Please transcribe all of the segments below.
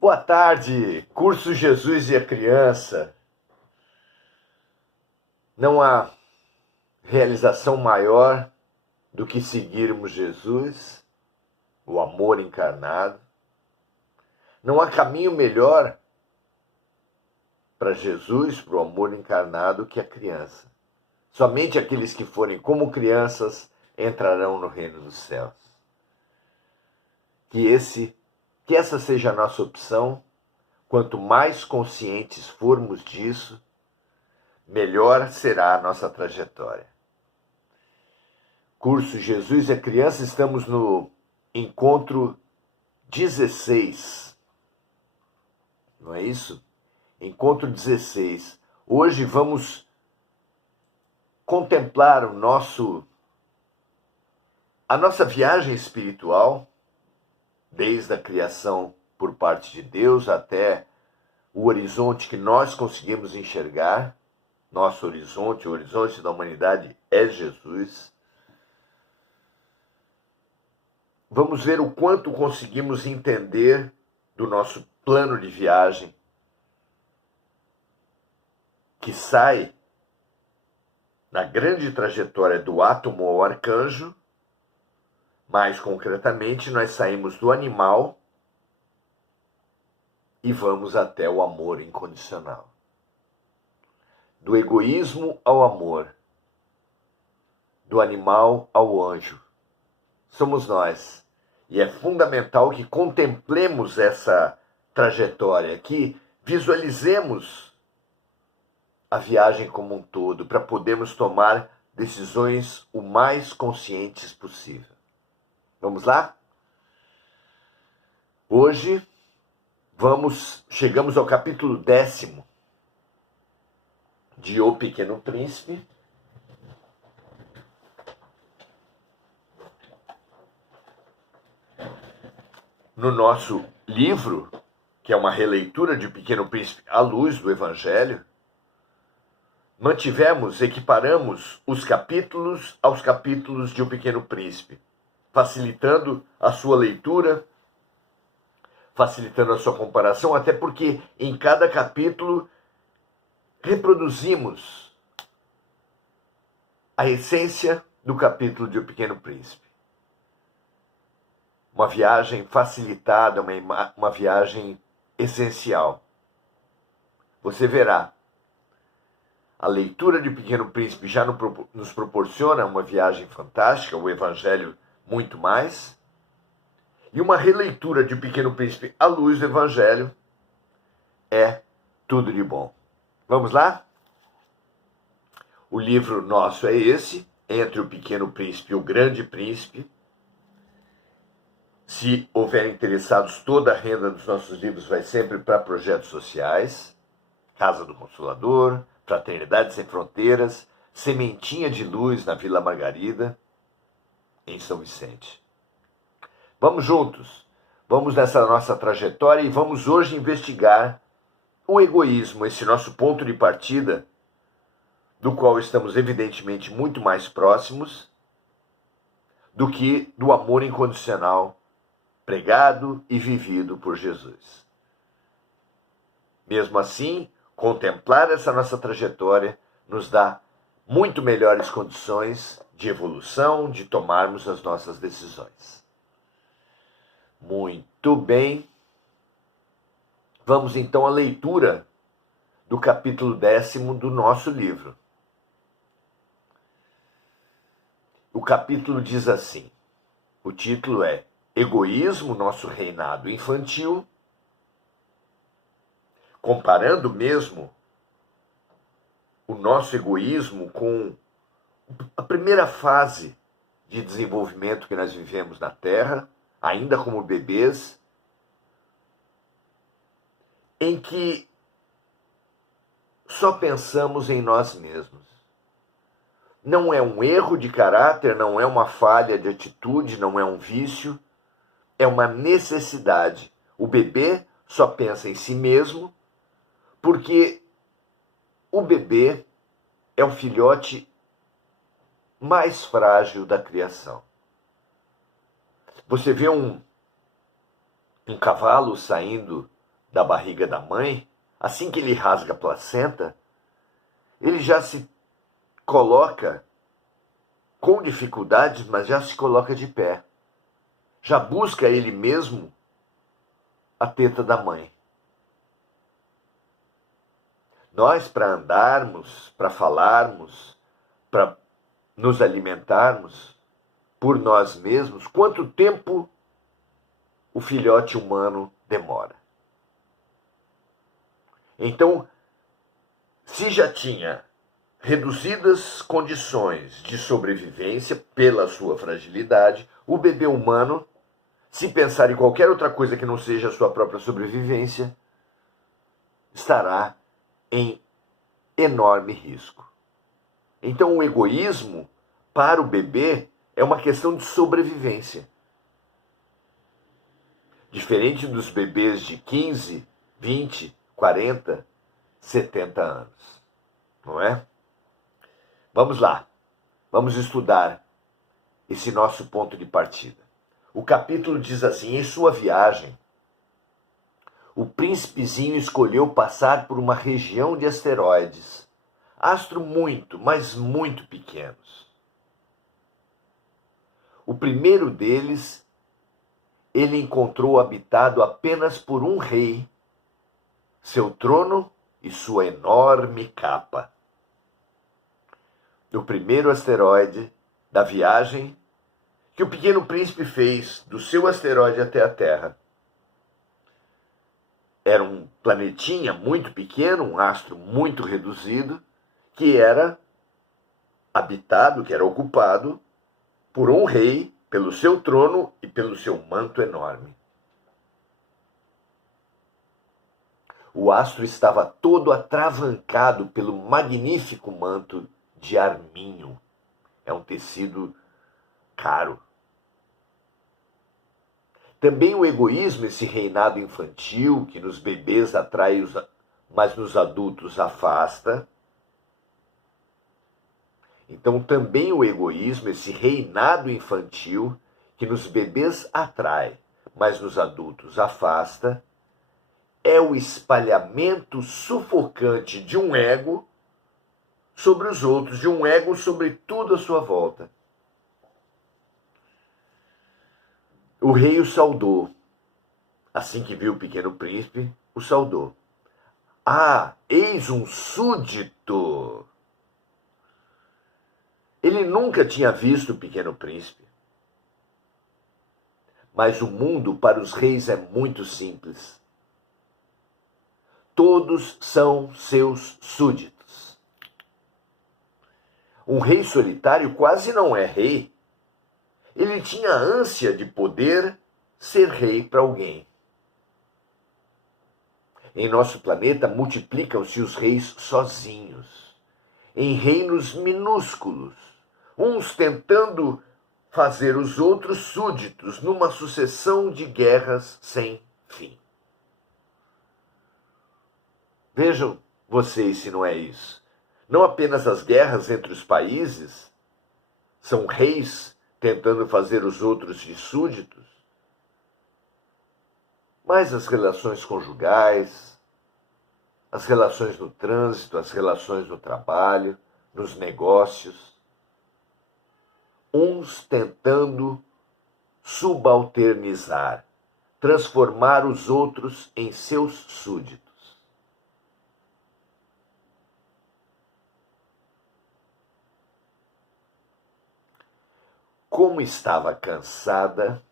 Boa tarde, curso Jesus e a Criança. Não há realização maior do que seguirmos Jesus, o amor encarnado. Não há caminho melhor para Jesus, para o amor encarnado, que a criança. Somente aqueles que forem como crianças entrarão no reino dos céus. Que essa seja a nossa opção. Quanto mais conscientes formos disso, melhor será a nossa trajetória. Curso Jesus e a Criança, estamos no encontro 16. Não é isso? Encontro 16. Hoje vamos contemplar a nossa viagem espiritual, desde a criação por parte de Deus até o horizonte que nós conseguimos enxergar. Nosso horizonte, o horizonte da humanidade é Jesus. Vamos ver o quanto conseguimos entender do nosso plano de viagem, que sai na grande trajetória do átomo ao arcanjo. Mais concretamente, nós saímos do animal e vamos até o amor incondicional. Do egoísmo ao amor, do animal ao anjo. Somos nós. E é fundamental que contemplemos essa trajetória, que visualizemos a viagem como um todo, para podermos tomar decisões o mais conscientes possível. Vamos lá? Hoje chegamos ao capítulo 10º de O Pequeno Príncipe. No nosso livro, que é uma releitura de O Pequeno Príncipe à luz do Evangelho, equiparamos os capítulos aos capítulos de O Pequeno Príncipe, facilitando a sua leitura, facilitando a sua comparação, até porque em cada capítulo reproduzimos a essência do capítulo de O Pequeno Príncipe. Uma viagem facilitada, uma viagem essencial. Você verá, a leitura de O Pequeno Príncipe já nos proporciona uma viagem fantástica, o Evangelho muito mais, e uma releitura de O Pequeno Príncipe à luz do Evangelho é tudo de bom. Vamos lá? O livro nosso é esse, Entre o Pequeno Príncipe e o Grande Príncipe. Se houver interessados, toda a renda dos nossos livros vai sempre para projetos sociais, Casa do Consolador, Fraternidade Sem Fronteiras, Sementinha de Luz na Vila Margarida, em São Vicente. Vamos juntos, vamos nessa nossa trajetória e vamos hoje investigar o egoísmo, esse nosso ponto de partida, do qual estamos evidentemente muito mais próximos do que do amor incondicional pregado e vivido por Jesus. Mesmo assim, contemplar essa nossa trajetória nos dá muito melhores condições de evolução, de tomarmos as nossas decisões. Muito bem. Vamos então à leitura do capítulo 10º do nosso livro. O capítulo diz assim, o título é Egoísmo, nosso reinado infantil, comparando mesmo o nosso egoísmo com a primeira fase de desenvolvimento que nós vivemos na Terra, ainda como bebês, em que só pensamos em nós mesmos. Não é um erro de caráter, não é uma falha de atitude, não é um vício, é uma necessidade. O bebê só pensa em si mesmo, porque o bebê é o filhote mais frágil da criação. Você vê um cavalo saindo da barriga da mãe, assim que ele rasga a placenta, ele já se coloca com dificuldades, mas já se coloca de pé. Já busca ele mesmo a teta da mãe. Nós, para andarmos, para falarmos, para nos alimentarmos por nós mesmos, quanto tempo o filhote humano demora? Então, se já tinha reduzidas condições de sobrevivência pela sua fragilidade, o bebê humano, se pensar em qualquer outra coisa que não seja a sua própria sobrevivência, estará em enorme risco. Então, o egoísmo, para o bebê, é uma questão de sobrevivência. Diferente dos bebês de 15, 20, 40, 70 anos. Não é? Vamos lá. Vamos estudar esse nosso ponto de partida. O capítulo diz assim: em sua viagem, o príncipezinho escolheu passar por uma região de asteroides, astros muito, mas muito pequenos. O primeiro deles ele encontrou habitado apenas por um rei, seu trono e sua enorme capa. O primeiro asteroide da viagem que o pequeno príncipe fez do seu asteroide até a Terra. Era um planetinha muito pequeno, um astro muito reduzido, que era habitado, que era ocupado por um rei, pelo seu trono e pelo seu manto enorme. O astro estava todo atravancado pelo magnífico manto de arminho. É um tecido caro. Também o egoísmo, esse reinado infantil que nos bebês atrai, mas nos adultos afasta. Então também o egoísmo, esse reinado infantil que nos bebês atrai, mas nos adultos afasta, é o espalhamento sufocante de um ego sobre os outros, de um ego sobre tudo à sua volta. O rei o saudou. Assim que viu o pequeno príncipe, o saudou. Ah, eis um súdito! Ele nunca tinha visto o pequeno príncipe. Mas o mundo para os reis é muito simples. Todos são seus súditos. Um rei solitário quase não é rei. Ele tinha ânsia de poder ser rei para alguém. Em nosso planeta multiplicam-se os reis sozinhos, em reinos minúsculos, uns tentando fazer os outros súditos numa sucessão de guerras sem fim. Vejam vocês se não é isso. Não apenas as guerras entre os países são reis tentando fazer os outros de súditos, mas as relações conjugais, as relações no trânsito, as relações no trabalho, nos negócios, uns tentando subalternizar, transformar os outros em seus súditos. Como estava cansada,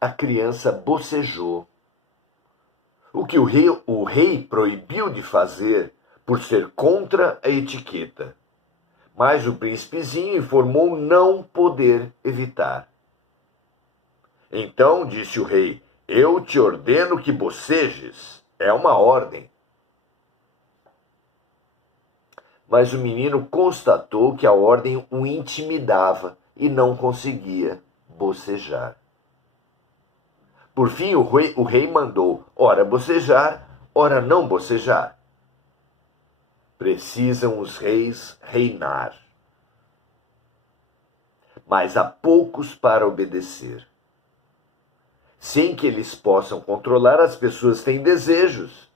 a criança bocejou. O que o rei proibiu de fazer por ser contra a etiqueta. Mas o príncipezinho informou não poder evitar. Então disse o rei: eu te ordeno que bocejes. É uma ordem. Mas o menino constatou que a ordem o intimidava e não conseguia bocejar. Por fim, o rei mandou, ora bocejar, ora não bocejar. Precisam os reis reinar. Mas há poucos para obedecer. sem que eles possam controlar, as pessoas têm desejos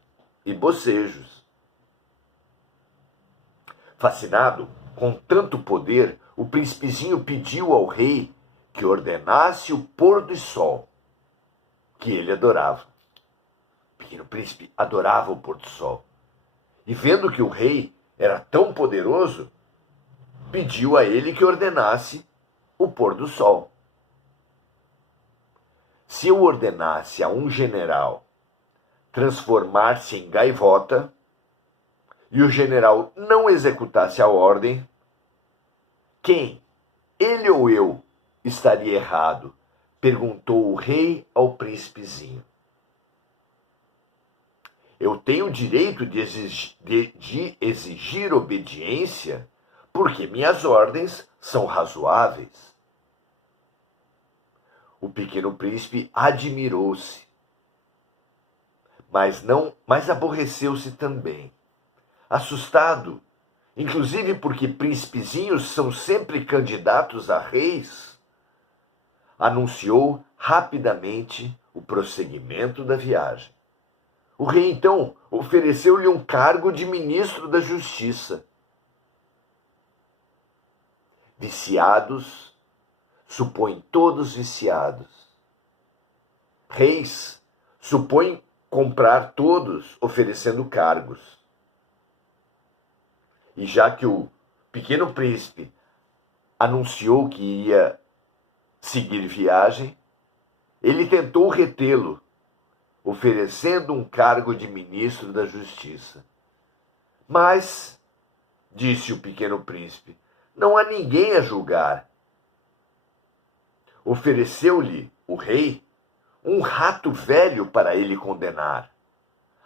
e bocejos. Fascinado com tanto poder, o príncipezinho pediu ao rei que ordenasse o pôr do sol, que ele adorava. O pequeno príncipe adorava o pôr do sol. E vendo que o rei era tão poderoso, pediu a ele que ordenasse o pôr do sol. Se eu ordenasse a um general transformar-se em gaivota, e o general não executasse a ordem, quem, ele ou eu, estaria errado? Perguntou o rei ao príncipezinho. Eu tenho o direito de exigir obediência porque minhas ordens são razoáveis. O pequeno príncipe admirou-se, mas aborreceu-se também. Assustado, inclusive porque príncipezinhos são sempre candidatos a reis, anunciou rapidamente o prosseguimento da viagem. O rei, então, ofereceu-lhe um cargo de ministro da Justiça. Viciados supõem todos viciados. Reis supõem comprar todos, oferecendo cargos. E já que o pequeno príncipe anunciou que ia seguir viagem, ele tentou retê-lo, oferecendo um cargo de ministro da Justiça. Mas, disse o pequeno príncipe, não há ninguém a julgar. Ofereceu-lhe o rei um rato velho para ele condenar.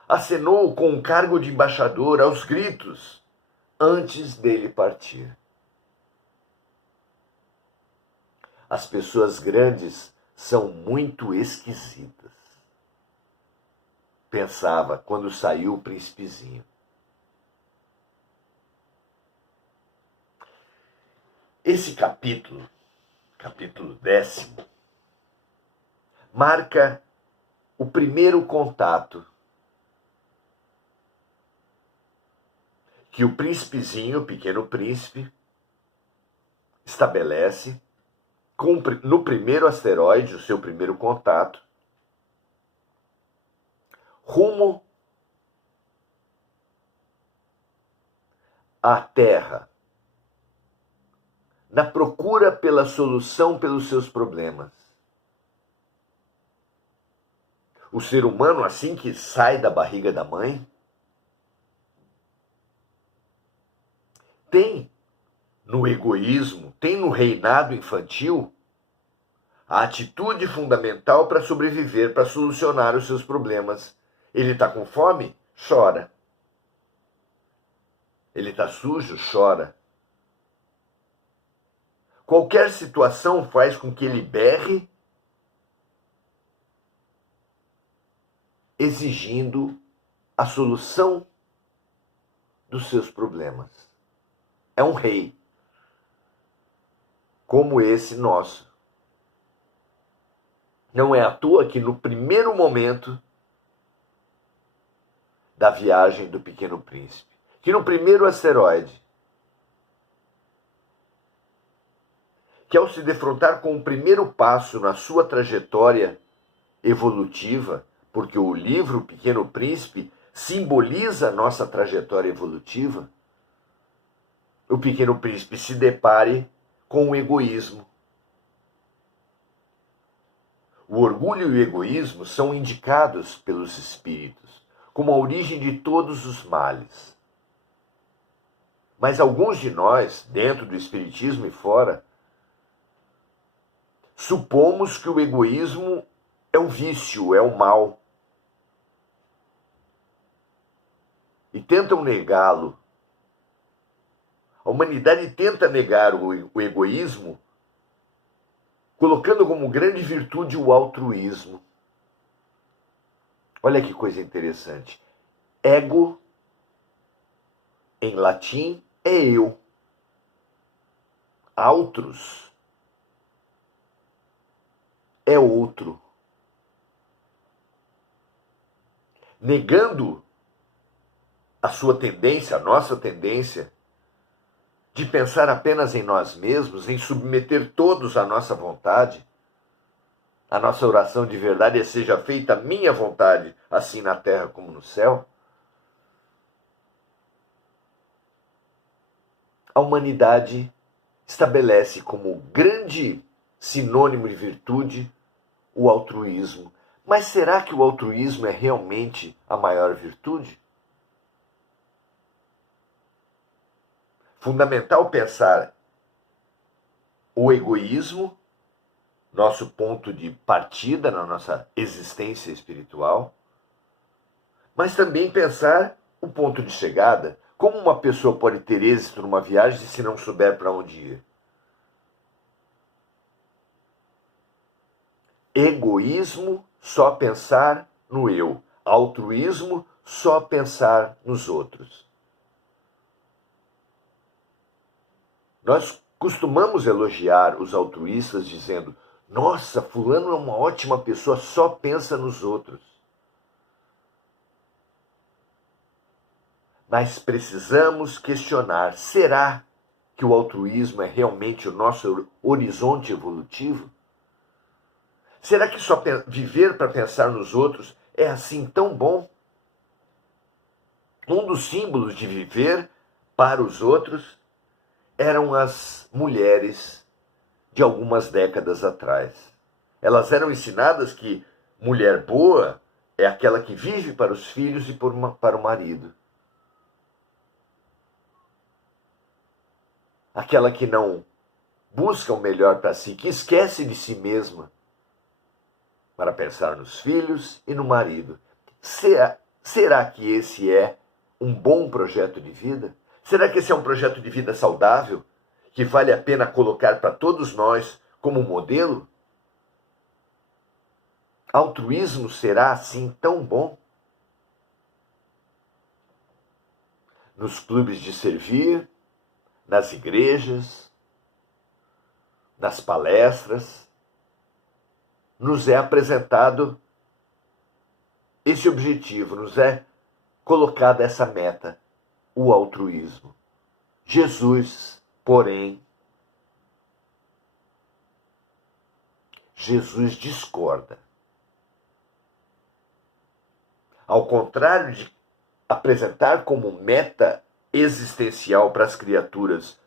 Acenou com um cargo de embaixador aos gritos, antes dele partir. As pessoas grandes são muito esquisitas, pensava quando saiu o príncipezinho. Esse capítulo 10º, marca o primeiro contato que o príncipezinho, o pequeno príncipe, estabelece no primeiro asteroide, o seu primeiro contato, rumo à Terra, na procura pela solução pelos seus problemas. O ser humano, assim que sai da barriga da mãe, tem no egoísmo, tem no reinado infantil, a atitude fundamental para sobreviver, para solucionar os seus problemas. Ele está com fome? Chora. Ele está sujo? Chora. Qualquer situação faz com que ele berre, exigindo a solução dos seus problemas. É um rei, como esse nosso. Não é à toa que no primeiro momento da viagem do Pequeno Príncipe, que no primeiro asteroide, que ao se defrontar com o primeiro passo na sua trajetória evolutiva, porque o livro Pequeno Príncipe simboliza a nossa trajetória evolutiva, o Pequeno Príncipe se depare com o egoísmo. O orgulho e o egoísmo são indicados pelos espíritos como a origem de todos os males. Mas alguns de nós, dentro do espiritismo e fora, supomos que o egoísmo é o vício, é o mal. E tentam negá-lo. A humanidade tenta negar o egoísmo, colocando como grande virtude o altruísmo. Olha que coisa interessante. Ego, em latim, é eu. Autrus é outro. negando a sua tendência, a nossa tendência, de pensar apenas em nós mesmos, em submeter todos à nossa vontade. A nossa oração de verdade é: seja feita a minha vontade, assim na terra como no céu. A humanidade estabelece como grande sinônimo de virtude o altruísmo. Mas será que o altruísmo é realmente a maior virtude? Fundamental pensar o egoísmo, nosso ponto de partida na nossa existência espiritual, mas também pensar o ponto de chegada. Como uma pessoa pode ter êxito numa viagem se não souber para onde ir? Egoísmo, só pensar no eu. Altruísmo, só pensar nos outros. Nós costumamos elogiar os altruístas dizendo: nossa, fulano é uma ótima pessoa, só pensa nos outros. Mas precisamos questionar: será que o altruísmo é realmente o nosso horizonte evolutivo? Será que só viver para pensar nos outros é assim tão bom? Um dos símbolos de viver para os outros eram as mulheres de algumas décadas atrás. Elas eram ensinadas que mulher boa é aquela que vive para os filhos e para o marido. Aquela que não busca o melhor para si, que esquece de si mesma para pensar nos filhos e no marido. Será que esse é um bom projeto de vida? Será que esse é um projeto de vida saudável, que vale a pena colocar para todos nós como modelo? Altruísmo será assim tão bom? Nos clubes de servir, nas igrejas, nas palestras, nos é apresentado esse objetivo, nos é colocada essa meta, o altruísmo. Jesus, porém, Jesus discorda. Ao contrário de apresentar como meta existencial para as criaturas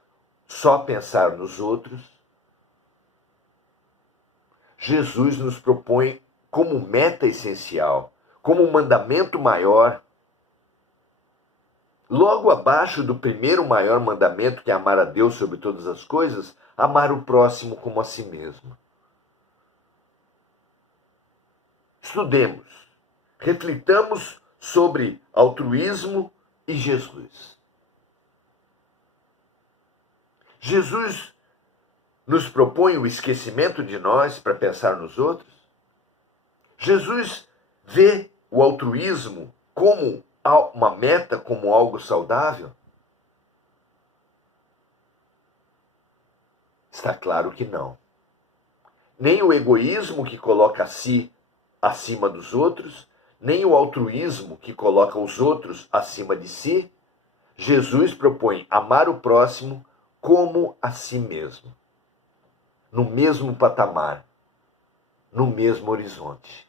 só pensar nos outros, Jesus nos propõe como meta essencial, como mandamento maior, logo abaixo do primeiro maior mandamento, que é amar a Deus sobre todas as coisas, amar o próximo como a si mesmo. Estudemos, reflitamos sobre altruísmo e Jesus. Jesus nos propõe o esquecimento de nós para pensar nos outros? Jesus vê o altruísmo como uma meta, como algo saudável? Está claro que não. Nem o egoísmo, que coloca a si acima dos outros, nem o altruísmo, que coloca os outros acima de si. Jesus propõe amar o próximo como a si mesmo, no mesmo patamar, no mesmo horizonte.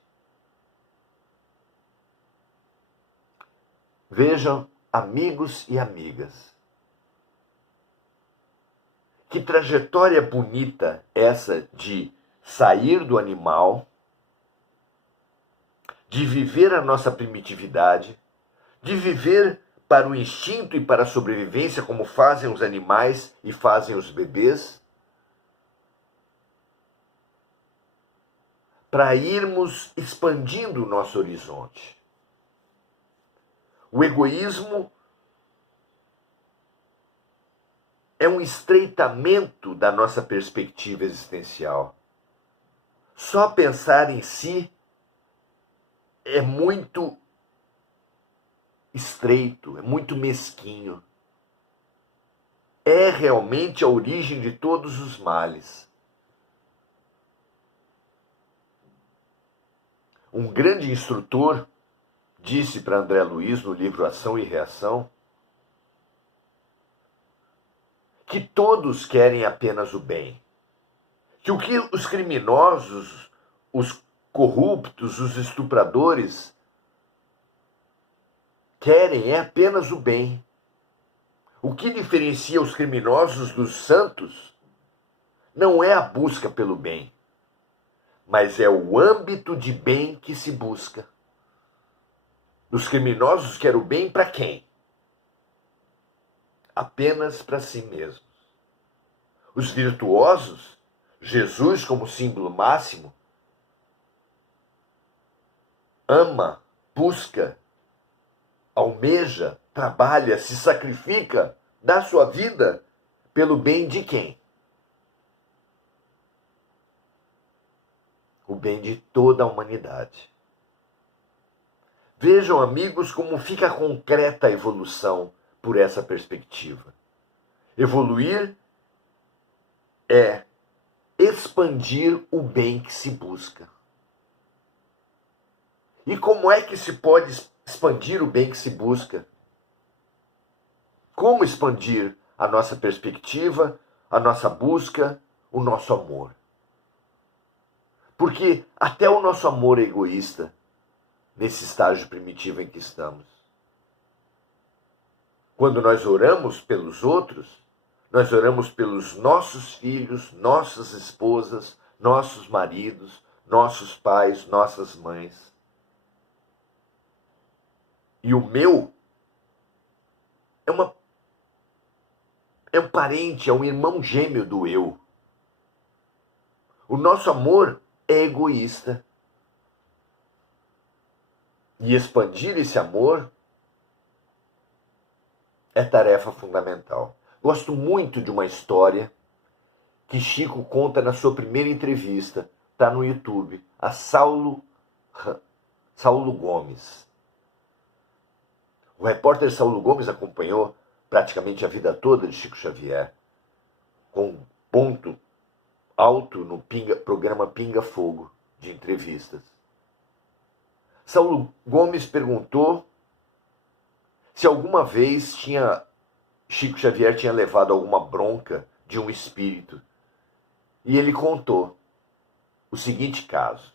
Vejam, amigos e amigas, que trajetória bonita essa de sair do animal, de viver a nossa primitividade, de viver para o instinto e para a sobrevivência, como fazem os animais e fazem os bebês, para irmos expandindo o nosso horizonte. O egoísmo é um estreitamento da nossa perspectiva existencial. Só pensar em si é muito estreito, é muito mesquinho. É realmente a origem de todos os males. Um grande instrutor disse para André Luiz no livro Ação e Reação, que todos querem apenas o bem. Que o que os criminosos, os corruptos, os estupradores querem é apenas o bem. O que diferencia os criminosos dos santos não é a busca pelo bem, mas é o âmbito de bem que se busca. Os criminosos querem o bem para quem? Apenas para si mesmos. Os virtuosos, Jesus como símbolo máximo, ama, busca, almeja, trabalha, se sacrifica, dá sua vida pelo bem de quem? O bem de toda a humanidade. Vejam, amigos, como fica concreta a evolução por essa perspectiva. Evoluir é expandir o bem que se busca. E como é que se pode expandir o bem que se busca? Como expandir a nossa perspectiva, a nossa busca, o nosso amor? Porque até o nosso amor é egoísta nesse estágio primitivo em que estamos. Quando nós oramos pelos outros, nós oramos pelos nossos filhos, nossas esposas, nossos maridos, nossos pais, nossas mães. E o meu é um parente, é um irmão gêmeo do eu. O nosso amor é egoísta. E expandir esse amor é tarefa fundamental. Gosto muito de uma história que Chico conta na sua primeira entrevista, está no YouTube, a Saulo Gomes. O repórter Saulo Gomes acompanhou praticamente a vida toda de Chico Xavier, com ponto alto no programa Pinga Fogo de entrevistas. Saulo Gomes perguntou se alguma vez Chico Xavier tinha levado alguma bronca de um espírito. E ele contou o seguinte caso.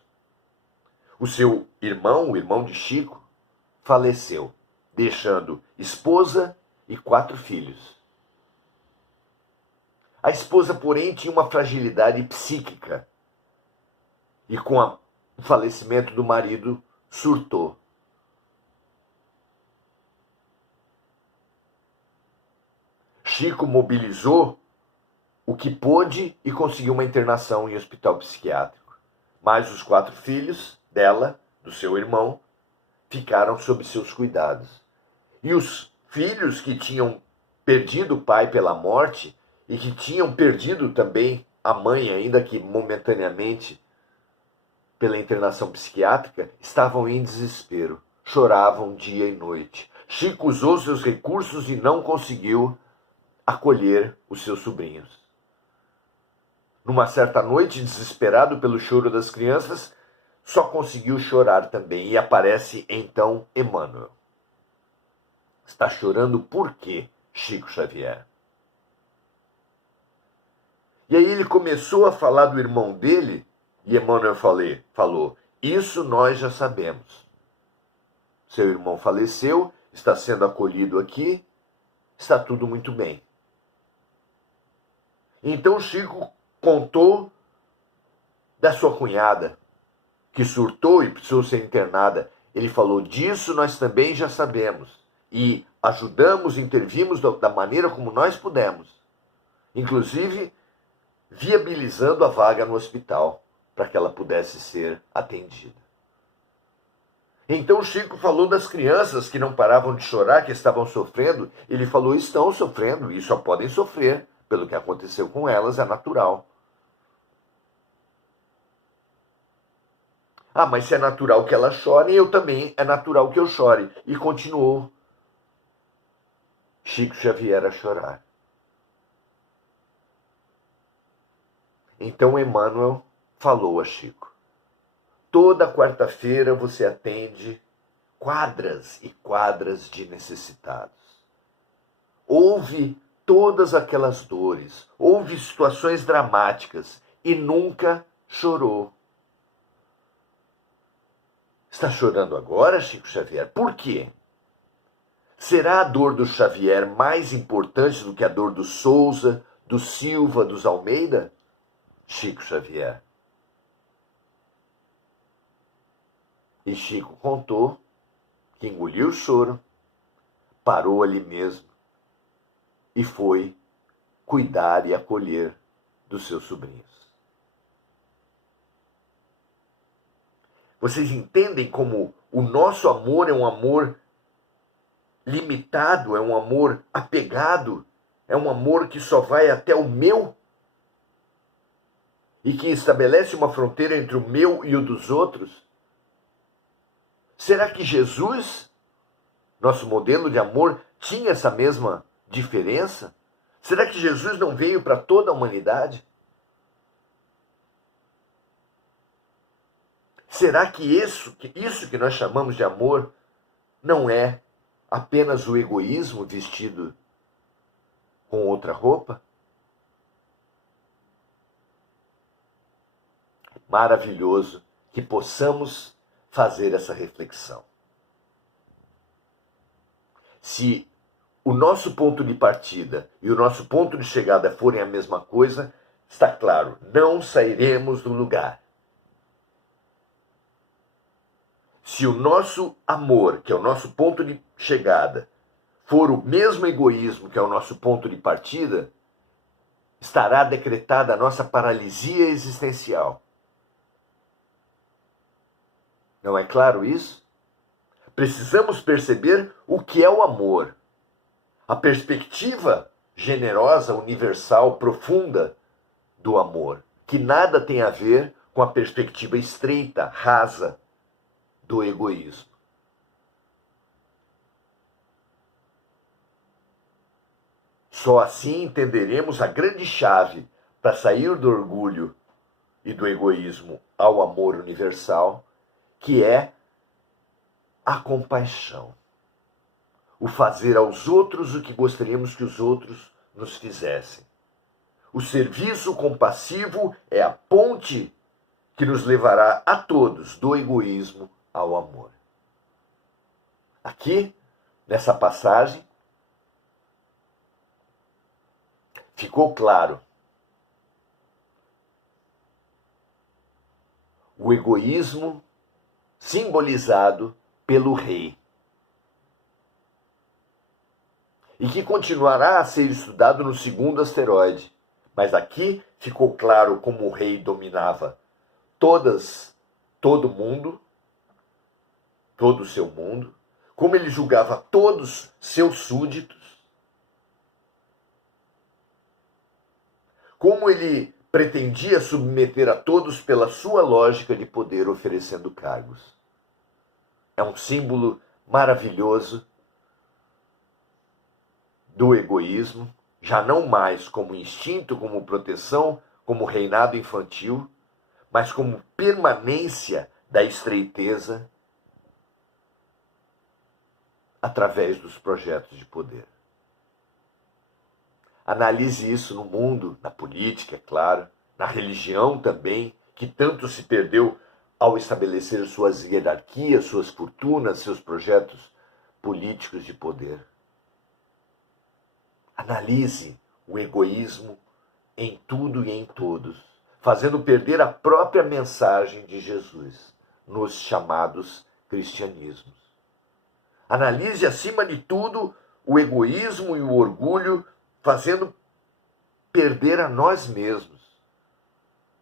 O seu irmão, o irmão de Chico, faleceu, deixando esposa e 4 filhos. A esposa, porém, tinha uma fragilidade psíquica e com o falecimento do marido surtou. Chico mobilizou o que pôde e conseguiu uma internação em hospital psiquiátrico. Mas os 4 filhos dela, do seu irmão, ficaram sob seus cuidados. E os filhos que tinham perdido o pai pela morte e que tinham perdido também a mãe, ainda que momentaneamente, pela internação psiquiátrica, estavam em desespero, choravam dia e noite. Chico usou seus recursos e não conseguiu acolher os seus sobrinhos. Numa certa noite, desesperado pelo choro das crianças, só conseguiu chorar também. E aparece então Emmanuel. Está chorando por quê, Chico Xavier? E aí ele começou a falar do irmão dele, e Emmanuel falou, isso nós já sabemos. Seu irmão faleceu, está sendo acolhido aqui, está tudo muito bem. Então Chico contou da sua cunhada, que surtou e precisou ser internada. Ele falou, disso nós também já sabemos. E ajudamos, intervimos da maneira como nós pudemos. Inclusive, viabilizando a vaga no hospital, para que ela pudesse ser atendida. Então Chico falou das crianças que não paravam de chorar, que estavam sofrendo. Ele falou, estão sofrendo e só podem sofrer. Pelo que aconteceu com elas, é natural. Ah, mas se é natural que elas chorem, eu também é natural que eu chore. E continuou Chico Xavier a chorar. Então Emmanuel falou a Chico, toda quarta-feira você atende quadras e quadras de necessitados. Houve todas aquelas dores, houve situações dramáticas e nunca chorou. Está chorando agora, Chico Xavier? Por quê? Será a dor do Xavier mais importante do que a dor do Souza, do Silva, dos Almeida? Chico Xavier. E Chico contou que engoliu o choro, parou ali mesmo e foi cuidar e acolher dos seus sobrinhos. Vocês entendem como o nosso amor é um amor limitado, é um amor apegado, é um amor que só vai até o meu e que estabelece uma fronteira entre o meu e o dos outros? Será que Jesus, nosso modelo de amor, tinha essa mesma diferença? Será que Jesus não veio para toda a humanidade? Será que isso que nós chamamos de amor não é apenas o egoísmo vestido com outra roupa? Maravilhoso que possamos fazer essa reflexão. Se o nosso ponto de partida e o nosso ponto de chegada forem a mesma coisa, está claro, não sairemos do lugar. Se o nosso amor, que é o nosso ponto de chegada, for o mesmo egoísmo que é o nosso ponto de partida, estará decretada a nossa paralisia existencial. Não é claro isso? Precisamos perceber o que é o amor. A perspectiva generosa, universal, profunda do amor, que nada tem a ver com a perspectiva estreita, rasa do egoísmo. Só assim entenderemos a grande chave para sair do orgulho e do egoísmo ao amor universal, que é a compaixão. O fazer aos outros o que gostaríamos que os outros nos fizessem. O serviço compassivo é a ponte que nos levará a todos do egoísmo ao amor. Aqui, nessa passagem, ficou claro o egoísmo simbolizado pelo rei, e que continuará a ser estudado no segundo asteroide. Mas aqui ficou claro como o rei dominava todo mundo, todo o seu mundo, como ele julgava todos seus súditos, como ele pretendia submeter a todos pela sua lógica de poder, oferecendo cargos. É um símbolo maravilhoso do egoísmo, já não mais como instinto, como proteção, como reinado infantil, mas como permanência da estreiteza através dos projetos de poder. Analise isso no mundo, na política, é claro, na religião também, que tanto se perdeu ao estabelecer suas hierarquias, suas fortunas, seus projetos políticos de poder. Analise o egoísmo em tudo e em todos, fazendo perder a própria mensagem de Jesus nos chamados cristianismos. Analise, acima de tudo, o egoísmo e o orgulho, fazendo perder a nós mesmos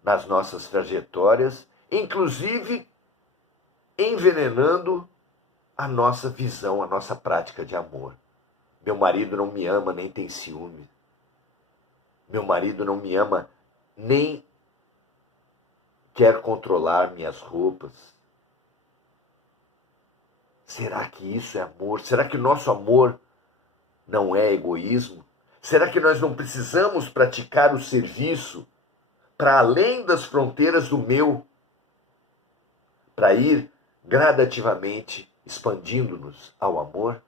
nas nossas trajetórias, inclusive envenenando a nossa visão, a nossa prática de amor. Meu marido não me ama, nem tem ciúme. Meu marido não me ama, nem quer controlar minhas roupas. Será que isso é amor? Será que o nosso amor não é egoísmo? Será que nós não precisamos praticar o serviço para além das fronteiras do meu, para ir gradativamente expandindo-nos ao amor?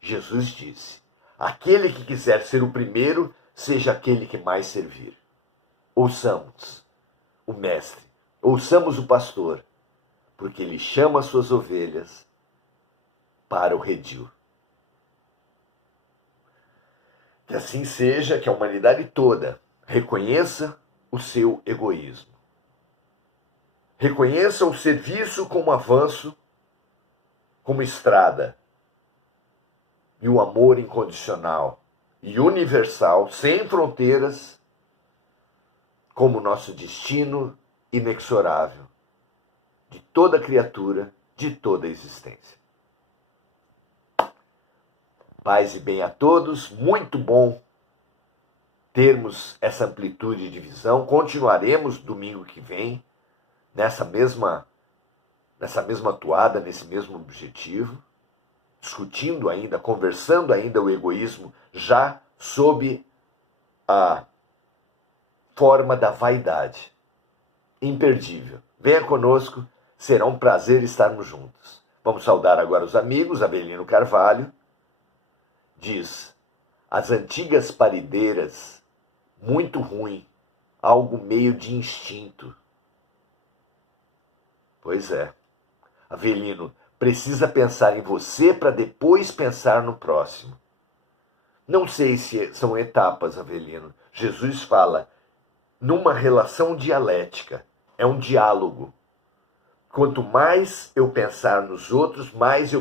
Jesus disse: aquele que quiser ser o primeiro, seja aquele que mais servir. Ouçamos o mestre, ouçamos o pastor, porque ele chama as suas ovelhas para o redil. Que assim seja, que a humanidade toda reconheça o seu egoísmo. Reconheça o serviço como avanço, como estrada, e o amor incondicional e universal, sem fronteiras, como nosso destino inexorável de toda criatura, de toda existência. Paz e bem a todos, muito bom termos essa amplitude de visão. Continuaremos domingo que vem nessa mesma toada, nesse mesmo objetivo, discutindo ainda, conversando ainda o egoísmo, já sob a forma da vaidade. Imperdível. Venha conosco, será um prazer estarmos juntos. Vamos saudar agora os amigos. Avelino Carvalho diz: as antigas parideiras, muito ruim, algo meio de instinto. Pois é. Avelino, precisa pensar em você para depois pensar no próximo. Não sei se são etapas, Avelino. Jesus fala numa relação dialética. É um diálogo. Quanto mais eu pensar nos outros, mais eu